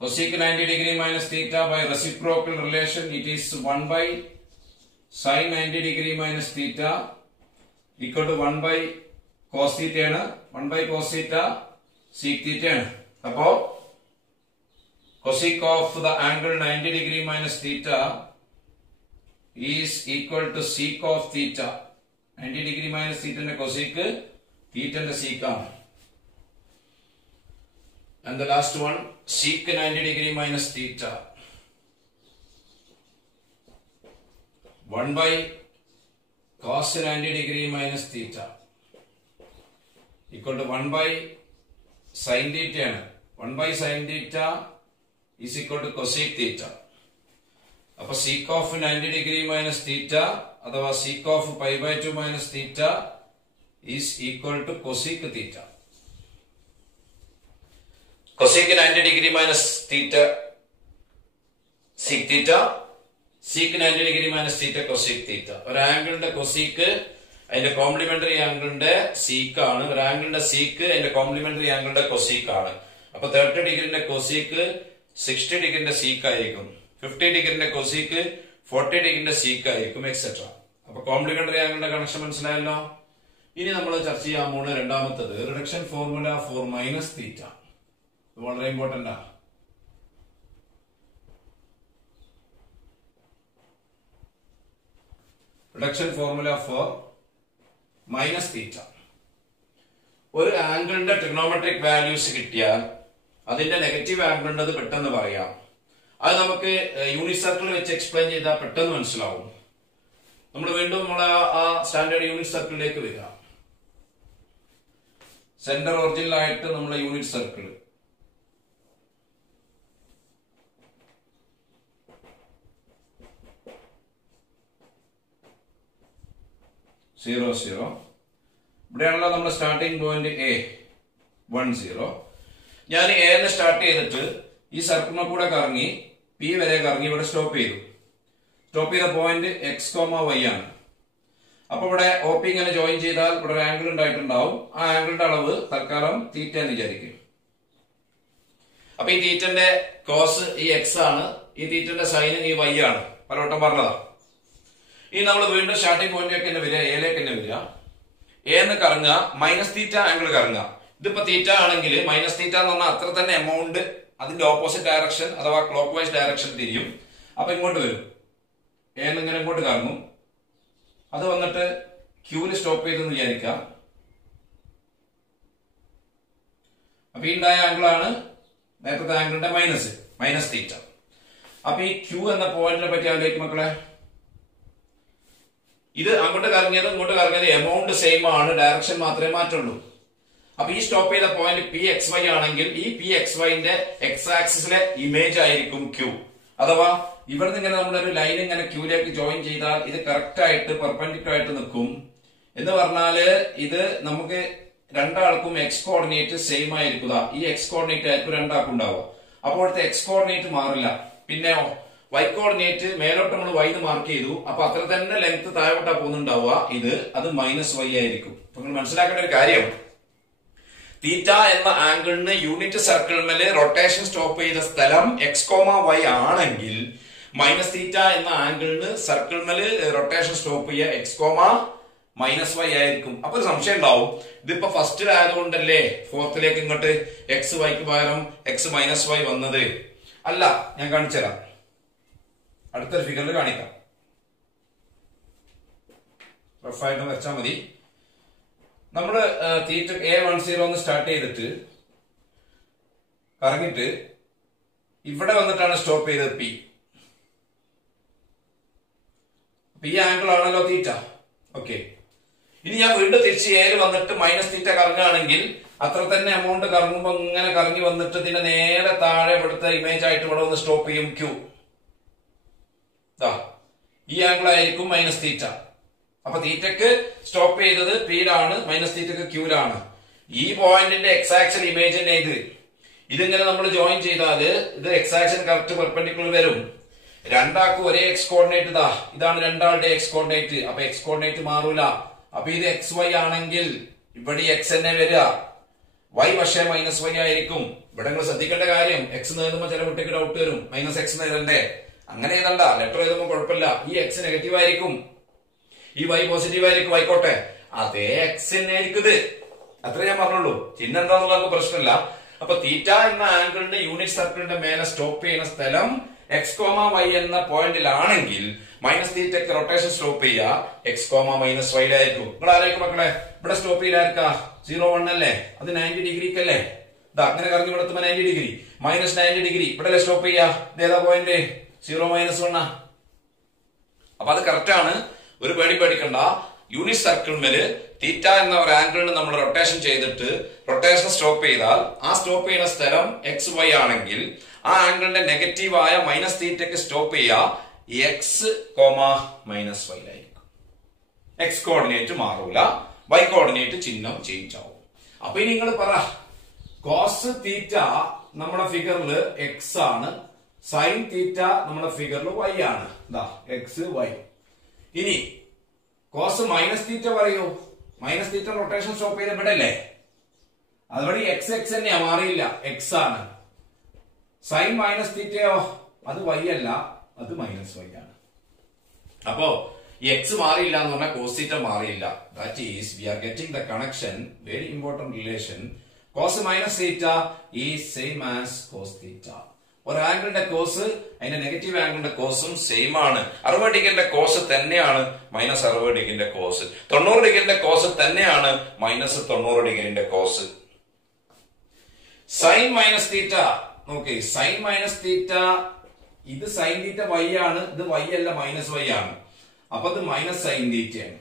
Cosec 90 degree minus theta by reciprocal relation it is 1 by sin 90 degree minus theta equal to 1 by cos theta ആണ്. 1 by cos theta sec theta ആണ്. അപ്പോ cosec of the angle 90 degree minus theta is equal to sec of theta. 90 degree minus theta ന്റെ cosec theta ന്റെ sec ആണ്. And the last one, sec 90 degree minus theta 1 by cos 90 degree minus theta equal to 1 by sin theta ആണ്. 1 by sin theta is equal to cosec theta. അപ്പൊ sec of 90 degree minus theta അഥവാ sec of pi by 2 minus theta is equal to cosec theta. Cosec 90 degree minus theta sec theta, sec 90 degree minus theta cosec theta. ഒരു ആംഗിളിന്റെ cosec അതിന്റെ complementary ആംഗിളിന്റെ sec ആണ്, ഒരു ആംഗിളിന്റെ sec അതിന്റെ complementary ആംഗിളിന്റെ cosec ആണ്. അപ്പൊ 30 ഡിഗ്രിന്റെ cosec 60 ഡിഗ്രിന്റെ sec ആയിരിക്കും, 50 ഡിഗ്രിന്റെ cosec 40 ഡിഗ്രിന്റെ sec ആയിരിക്കും, എക്സെട്ര. അപ്പൊ കോംപ്ലിമെന്ററി ആംഗിളിന്റെ കണക്ഷൻ മനസ്സിലായല്ലോ. ഇനി നമ്മൾ ചർച്ച ചെയ്യാൻ പോകുന്ന രണ്ടാമത്തത് reduction formula for minus theta. വളരെ ഇമ്പോർട്ടന്റ് ആണ്. Reduction formula for minus theta. ഒരു ആംഗിളിന്റെ ട്രിഗണോമെട്രിക് വാല്യൂസ് കിട്ടിയാൽ അതിന്റെ നെഗറ്റീവ് ആംഗിളിന്റെ അത് പെട്ടെന്ന് പറയാം. അത് നമുക്ക് യൂണിറ്റ് സർക്കിൾ വെച്ച് എക്സ്പ്ലെയിൻ ചെയ്താൽ പെട്ടെന്ന് മനസ്സിലാവും. നമ്മൾ വീണ്ടും നമ്മളെ ആ സ്റ്റാൻഡേർഡ് യൂണിറ്റ് സർക്കിളിലേക്ക് വരിക. സെന്റർ ഒറിജിനൽ ആയിട്ട് നമ്മളെ യൂണിറ്റ് സർക്കിൾ സീറോ സീറോ, ഇവിടെയാണല്ലോ നമ്മുടെ സ്റ്റാർട്ടിംഗ് പോയിന്റ് എ 1 0. ഞാൻ എ സ്റ്റാർട്ട് ചെയ്തിട്ട് ഈ സർക്കിളിനെ കൂടെ കറങ്ങി പി വരെ കറങ്ങി ഇവിടെ സ്റ്റോപ്പ് ചെയ്തു. സ്റ്റോപ്പ് ചെയ്ത പോയിന്റ് എക്സ് കോമ വൈ ആണ്. അപ്പൊ ഇവിടെ ഒ പി ഇങ്ങനെ ജോയിൻ ചെയ്താൽ ഇവിടെ ഒരു ആംഗിൾ ഉണ്ടായിട്ടുണ്ടാവും. ആ ആംഗിളിന്റെ അളവ് തൽക്കാലം തീറ്റ എന്ന് വിചാരിക്കും. അപ്പൊ ഈ തീറ്റന്റെ കോസ് ഈ എക്സ് ആണ്, ഈ തീറ്റന്റെ സൈൻ ഈ വൈ ആണ്. പലവട്ടം പറഞ്ഞതാ. ഇനി നമ്മൾ വീണ്ടും സ്റ്റാർട്ടിംഗ് പോയിന്റിലേക്ക് തന്നെ വരിക, എയിലേക്ക് തന്നെ വരിക. എന്ന് കറങ്ങുക, മൈനസ് തീറ്റ ആംഗിൾ കറങ്ങുക. ഇതിപ്പോ തീറ്റ ആണെങ്കിൽ മൈനസ് തീറ്റ എന്ന് പറഞ്ഞാൽ അത്ര തന്നെ എമൗണ്ട് അതിന്റെ ഓപ്പോസിറ്റ് ഡയറക്ഷൻ അഥവാ ക്ലോക്ക് വൈസ് ഡയറക്ഷൻ തിരിയും. അപ്പൊ ഇങ്ങോട്ട് വരും, ഇങ്ങനെ ഇങ്ങോട്ട് കറങ്ങും. അത് വന്നിട്ട് ക്യൂവിൽ സ്റ്റോപ്പ് ചെയ്തെന്ന് വിചാരിക്കാം. അപ്പൊ ഈ ഉണ്ടായ ആംഗിളാണ് നേരത്തെ ആംഗിളിന്റെ മൈനസ് തീറ്റ. അപ്പൊ ഈ ക്യൂ എന്ന പോയിന്റിനെ പറ്റി ആലോചിക്കും മക്കളെ. ഇത് അങ്ങോട്ട് കറങ്ങിയതും ഇങ്ങോട്ട് കറങ്ങിയത് എമൗണ്ട് സെയിം ആണ്, ഡയറക്ഷൻ മാത്രമേ മാറ്റുള്ളൂ. അപ്പൊ ഈ സ്റ്റോപ്പ് ചെയ്ത പോയിന്റ് പി എക്സ് വൈ ആണെങ്കിൽ ഈ പി എക്സ് വൈന്റെ എക്സ് ആക്സിസിലെ ഇമേജ് ആയിരിക്കും ക്യൂ. അഥവാ ഇവിടുന്ന് ഇങ്ങനെ നമ്മളൊരു ലൈൻ ഇങ്ങനെ ക്യൂലേക്ക് ജോയിൻ ചെയ്താൽ ഇത് കറക്റ്റ് ആയിട്ട് പെർപെൻഡിക്കുലർ ആയിട്ട് നിൽക്കും. എന്ന് പറഞ്ഞാല് ഇത് നമുക്ക് രണ്ടാൾക്കും എക്സ് കോർഡിനേറ്റ് സെയിം ആയിരിക്കുക. ഈ എക്സ് കോർഡിനേറ്റ് ആയിരിക്കും രണ്ടാൾക്കും ഉണ്ടാവുക. അപ്പോഴത്തെ എക്സ് കോർഡിനേറ്റ് മാറില്ല. പിന്നെ വൈ കോർഡിനേറ്റ് മേലോട്ട് നമ്മൾ വൈ മാർക്ക് ചെയ്തു. അപ്പൊ അത്ര തന്നെ ലെങ്ത് താഴോട്ടാ പോകുന്നുണ്ടാവുക. അത് മൈനസ് വൈ ആയിരിക്കും. അപ്പൊ നിങ്ങൾ മനസ്സിലാക്കേണ്ട ഒരു കാര്യം, തീറ്റ എന്ന ആംഗിളിന് യൂണിറ്റ് സർക്കിളിൽ റൊട്ടേഷൻ സ്റ്റോപ്പ് ചെയ്ത സ്ഥലം എക്സ് കോമ വൈ ആണെങ്കിൽ മൈനസ് തീറ്റ എന്ന ആംഗിളിന് സർക്കിളിൽ റൊട്ടേഷൻ സ്റ്റോപ്പ് ചെയ്യുക എക്സ് കോമ മൈനസ് വൈ ആയിരിക്കും. അപ്പൊ ഒരു സംശയം ഉണ്ടാവും, ഇതിപ്പോ ഫസ്റ്റിൽ ആയതുകൊണ്ടല്ലേ ഫോർത്തിലേക്ക് ഇങ്ങോട്ട് എക്സ് വൈക്ക് പകരം എക്സ് മൈനസ് വൈ വന്നത്? അല്ല, ഞാൻ കാണിച്ചുതരാം. അടുത്തൊരു ഫിഗറിൽ കാണിക്കാം. റഫായിട്ട് വെച്ചാൽ മതി. നമ്മള് തീറ്റ A10 സ്റ്റാർട്ട് ചെയ്തിട്ട് കറങ്ങിട്ട് ഇവിടെ വന്നിട്ടാണ് സ്റ്റോപ്പ് ചെയ്തത് പി. ഈ ആംഗിൾ ആണല്ലോ തീറ്റ. ഓക്കെ, ഇനി ഞാൻ വീണ്ടും തിരിച്ച് എയിൽ വന്നിട്ട് മൈനസ് തീറ്റ കറങ്ങുകയാണെങ്കിൽ അത്ര തന്നെ എമൗണ്ട് കറങ്ങുമ്പോ ഇങ്ങനെ കറങ്ങി വന്നിട്ട് ഇതിന്റെ നേരെ താഴെ ഇവിടുത്തെ ഇമേജ് ആയിട്ട് ഇവിടെ വന്ന് സ്റ്റോപ്പ് ചെയ്യും ക്യൂ. ഈ ആംഗിൾ ആയിരിക്കും മൈനസ് തീറ്റ. അപ്പൊ തീറ്റക്ക് സ്റ്റോപ്പ് ചെയ്തത് പിയിലാണ്, മൈനസ് തീറ്റക്ക് ക്യൂലാണ്. ഈ പോയിന്റിന്റെ എക്സ് ആക്സിൽ ഇമേജ് തന്നെ ഇതിങ്ങനെ നമ്മൾ ജോയിൻ ചെയ്താല് ഇത് എക്സ് ആക്സിന് കറക്റ്റ് പെർപെൻഡിക്കുലർ വരും. രണ്ടാൾക്കും ഒരേ എക്സ് കോർഡിനേറ്റ് ഇതാണ് രണ്ടാളുടെ എക്സ് കോർഡിനേറ്റ്. അപ്പൊ എക്സ് കോർഡിനേറ്റ് മാറൂല. അപ്പൊ ഇത് എക്സ് വൈ ആണെങ്കിൽ ഇവിടെ എക്സ് തന്നെ വരിക, വൈ പക്ഷേ മൈനസ് വൈ ആയിരിക്കും. ഇവിടെ നിങ്ങൾ ശ്രദ്ധിക്കേണ്ട കാര്യം, എക്സ് എഴുതുമ്പോ ചില കുട്ടിക്ക് ഡൗട്ട് വരും, മൈനസ് എക്സ് എഴുതണ്ടേ? അങ്ങനെ എഴുതണ്ട, ലെറ്റർ എഴുതുമ്പോൾ കുഴപ്പമില്ല. ഈ എക്സ് നെഗറ്റീവ് ആയിരിക്കും, ഈ വൈ പോസിറ്റീവ് ആയിരിക്കും, ആയിക്കോട്ടെ. അതേ എക്സ് തന്നെ ആയിരിക്കും ഇത്. അത്രേ ഞാൻ പറഞ്ഞുള്ളൂ. ചിഹ്നം എന്താന്നുള്ള നമുക്ക് പ്രശ്നമില്ല. അപ്പൊ തീറ്റ എന്ന ആംഗിളിന്റെ യൂണിറ്റ് സർക്കിളിന്റെ മേലെ സ്റ്റോപ്പ് ചെയ്യുന്ന സ്ഥലം എക്സ് കോമ വൈ എന്ന പോയിന്റിലാണെങ്കിൽ മൈനസ് തീറ്റക്ക് റൊട്ടേഷൻ സ്റ്റോപ്പ് ചെയ്യുക എക്സ് കോമ മൈനസ് വൈയിലായിരിക്കും. നിങ്ങൾ ആലോചിക്കും മക്കളെ, ഇവിടെ സ്റ്റോപ്പ് ചെയ്തായിരിക്കാ 0 1 അല്ലേ, അത് 90 ഡിഗ്രിക്കല്ലേ. അങ്ങനെ കറങ്ങി ഇവിടെ 90 ഡിഗ്രി മൈനസ് 90 ഡിഗ്രി ഇവിടെ സ്റ്റോപ്പ് ചെയ്യാ. ഇതേതാ പോയിന്റ്? 0 - 1. അപ്പൊ അത് കറക്റ്റ് ആണ്. ഒരു പേടി പേടിക്കണ്ട. യൂണിറ്റ് സർക്കിളിൽ തീറ്റ എന്ന ഒരു ആംഗിളിന് നമ്മൾ റൊട്ടേഷൻ ചെയ്തിട്ട് റൊട്ടേഷൻ സ്റ്റോപ്പ് ചെയ്താൽ ആ സ്റ്റോപ്പ് ചെയ്യുന്ന സ്ഥലം എക്സ് വൈ ആണെങ്കിൽ ആ ആംഗിളിന്റെ നെഗറ്റീവായ മൈനസ് തീറ്റയ്ക്ക് സ്റ്റോപ്പ് ചെയ്യുക എക്സ് മൈനസ് വൈ ആയിരിക്കും. എക്സ് കോർഡിനേറ്റ് മാറൂല, വൈ കോർഡിനേറ്റ് ചിഹ്നം ചേഞ്ച് ആവും. അപ്പൊ ഇനി നിങ്ങൾ പറ, കോസ് തീറ്റ നമ്മുടെ ഫിഗറിൽ എക്സ് ആണ്, സൈൻ തീറ്റ നമ്മുടെ ഫിഗറിൽ വൈ ആണ്. X Y. ഇനി കോസ് മൈനസ് തീറ്റ പറയൂ. മൈനസ് തീറ്റ റൊട്ടേഷൻ സ്റ്റോപ്പ് ചെയ്ത് ഇവിടെ അല്ലേ, അതുവഴി എക്സ് എക്സ് തന്നെയാ, മാറിയില്ല, എക്സ് ആണ്. സൈൻ മൈനസ് തീറ്റയോ അത് വൈ അല്ല, അത് മൈനസ് വൈ ആണ്. അപ്പോ ഈ എക്സ് മാറിയില്ല എന്ന് പറഞ്ഞാൽ കോസ് തീറ്റ മാറിയില്ല. That is we are getting the connection, very important relation. Cos minus theta is same as cos theta. ഒരു ആംഗിളിന്റെ കോസ് അതിന്റെ നെഗറ്റീവ് ആംഗിളിന്റെ കോസും സെയിം ആണ്. 60 ഡിഗ്രിന്റെ കോസ് തന്നെയാണ് മൈനസ് 60 ഡിഗ്രിന്റെ കോസ്. 90 ഡിഗ്രിന്റെ കോസ് തന്നെയാണ് മൈനസ് 90 ഡിഗ്രിന്റെ കോസ്. സൈൻ മൈനസ് തീറ്റ നോക്കി, സൈൻ മൈനസ് തീറ്റ ഇത് സൈൻ തീറ്റ വൈ ആണ്, ഇത് വൈ അല്ല മൈനസ് വൈ ആണ്. അപ്പൊ ഇത് മൈനസ് സൈൻ തീറ്റയാണ്.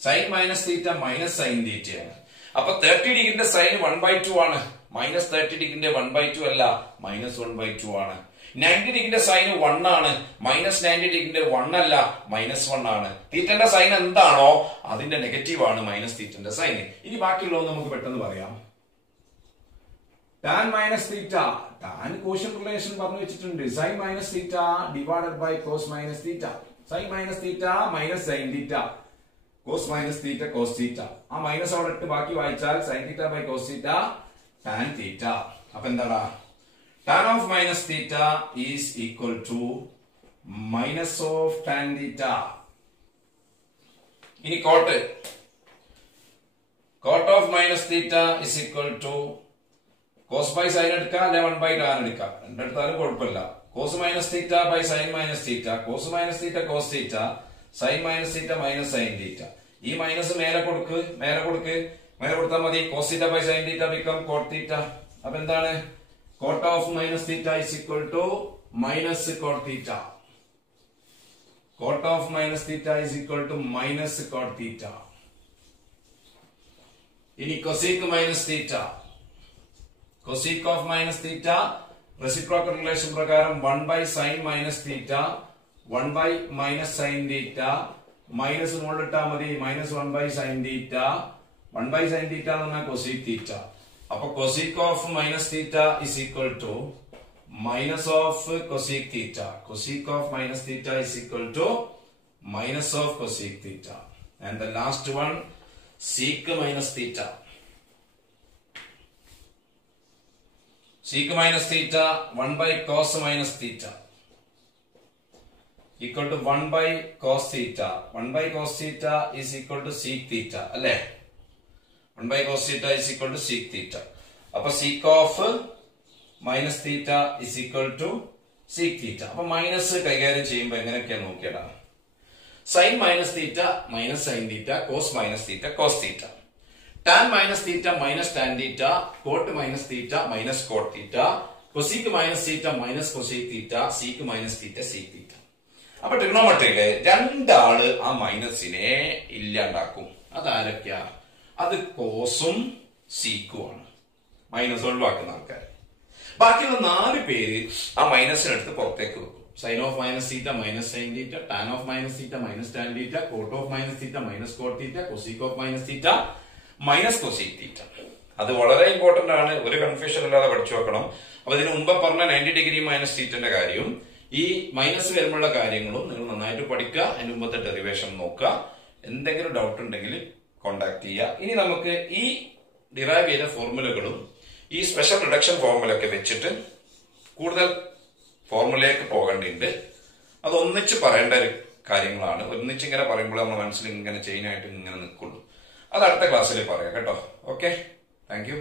Sine minus theta minus sine തീറ്റയാണ്. അപ്പൊ 30 ഡിഗ്രിന്റെ സൈൻ 1/2 ആണ്, മൈനസ് 30 ഡിഗ്രിന്റെ 1/2 അല്ല, മൈനസ് 1/2 ആണ്. 90 ഡിഗ്രിന്റെ സൈൻ 1 ആണ്, മൈനസ് 90 ഡിഗ്രിന്റെ 1 അല്ല, മൈനസ് 1 ആണ്. തീറ്റന്റെ സൈൻ എന്താണോ അതിന്റെ നെഗറ്റീവ് ആണ് മൈനസ് തീറ്റന്റെ സൈൻ. ഇനി ബാക്കിയുള്ളത് നമുക്ക് പെട്ടെന്ന് പറയാം. Tan minus theta, tan quotient relation പറഞ്ഞു വെച്ചിട്ടുണ്ട്. Sine minus theta divided by cos minus theta. Sine minus theta minus sine theta, cos minus theta cos theta. ആ മൈനസ് അവിടെ ഇട്ട് ബാക്കി വായിച്ചാൽ sine theta by cos theta tan theta. അപ്പൊ എന്താടാ, tan of minus theta is equal to minus of tan theta. ഇനി cot, cot of minus theta is equal to cos by sine എടുക്കാം, അല്ലെ 1/tan എടുക്കാം, രണ്ടെടുത്താലും കുഴപ്പമില്ല. Cos minus theta by sine minus theta, cos minus theta cos theta, sine minus theta minus sine theta. ഈ minus മേലെ കൊടുക്ക്, മേലെ കൊടുത്താൽ മതി. Cos theta by sine theta become cot theta. അപ്പൊ എന്താണ്, cot of minus theta is equal to minus cot theta. Cot of minus theta is equal to minus cot theta. ഇനി cosec minus theta, cosec of minus theta reciprocal relation പ്രകാരം 1/sin minus theta 1/- sin theta minus മുകളിലിട്ടാ മതി, minus 1/sin തീറ്റ. 1/sin തീറ്റ എന്ന് പറഞ്ഞാൽ cosec theta. അപ്പൊ cosec of minus theta is equal to minus of cosec theta. Cosec of minus theta is equal to minus of cosec theta. And the last one sec minus theta. Sec minus theta 1/cos minus theta equal to 1/cos theta. 1/cos theta is equal to sec theta. അല്ലേ, 1/cos theta is equal to sec theta. അപ്പൊ sec of minus theta is equal to sec theta. അപ്പൊ minus കൈകാര്യം ചെയ്യുമ്പോ എങ്ങനെയൊക്കെയാ നോക്കിയടാ. sin minus theta minus sin theta, cos minus theta cos theta. Tan minus theta minus tan theta, cot minus theta minus cot theta, cosec minus theta minus cosec theta, sec minus theta sec theta. അപ്പൊ ട്രിഗണോമെട്രിയിലെ രണ്ടാള് ആ മൈനസിനെ ഇല്ലാണ്ടാക്കും. അതാരൊക്കെയാ? അത് കോസും സീക്കും ആണ്, minus ഒഴിവാക്കുന്ന ആൾക്കാർ. ബാക്കിയുള്ള 4 പേര് ആ മൈനസിനെടുത്ത് പുറത്തേക്ക് വെക്കും. Sine of minus theta minus sine theta, tan of minus theta minus tan theta, cot of minus theta minus cot theta, cosec of minus theta minus cosec theta. അത് വളരെ ഇമ്പോർട്ടന്റ് ആണ്, ഒരു കൺഫ്യൂഷൻ ഇല്ലാതെ പഠിച്ചു വെക്കണം. അപ്പൊ ഇതിന് മുമ്പ് പറഞ്ഞ 90 ഡിഗ്രി മൈനസ് തീറ്റന്റെ കാര്യവും ഈ മൈനസ് വരുമ്പോഴുള്ള കാര്യങ്ങളും നിങ്ങൾ നന്നായിട്ട് പഠിക്കുക. അതിന് മുമ്പത്തെ ഡെറിവേഷൻ നോക്കുക. എന്തെങ്കിലും ഡൗട്ട് ഉണ്ടെങ്കിൽ കോണ്ടാക്ട് ചെയ്യുക. ഇനി നമുക്ക് ഈ ഡിറൈവ് ചെയ്ത ഫോർമുലകളും ഈ സ്പെഷ്യൽ റിഡക്ഷൻ ഫോർമുലയൊക്കെ വെച്ചിട്ട് കൂടുതൽ ഫോർമുലയിലേക്ക് പോകേണ്ടതുണ്ട്. അത് ഒന്നിച്ച് പറയേണ്ട ഒരു കാര്യങ്ങളാണ്. ഒന്നിച്ച് ഇങ്ങനെ പറയുമ്പോൾ നമ്മുടെ മനസ്സിൽ ഇങ്ങനെ ചെയിനായിട്ട് ഇങ്ങനെ നിൽക്കുള്ളൂ. അത് അടുത്ത ക്ലാസ്സിൽ പറയാം കേട്ടോ. Okay, thank you.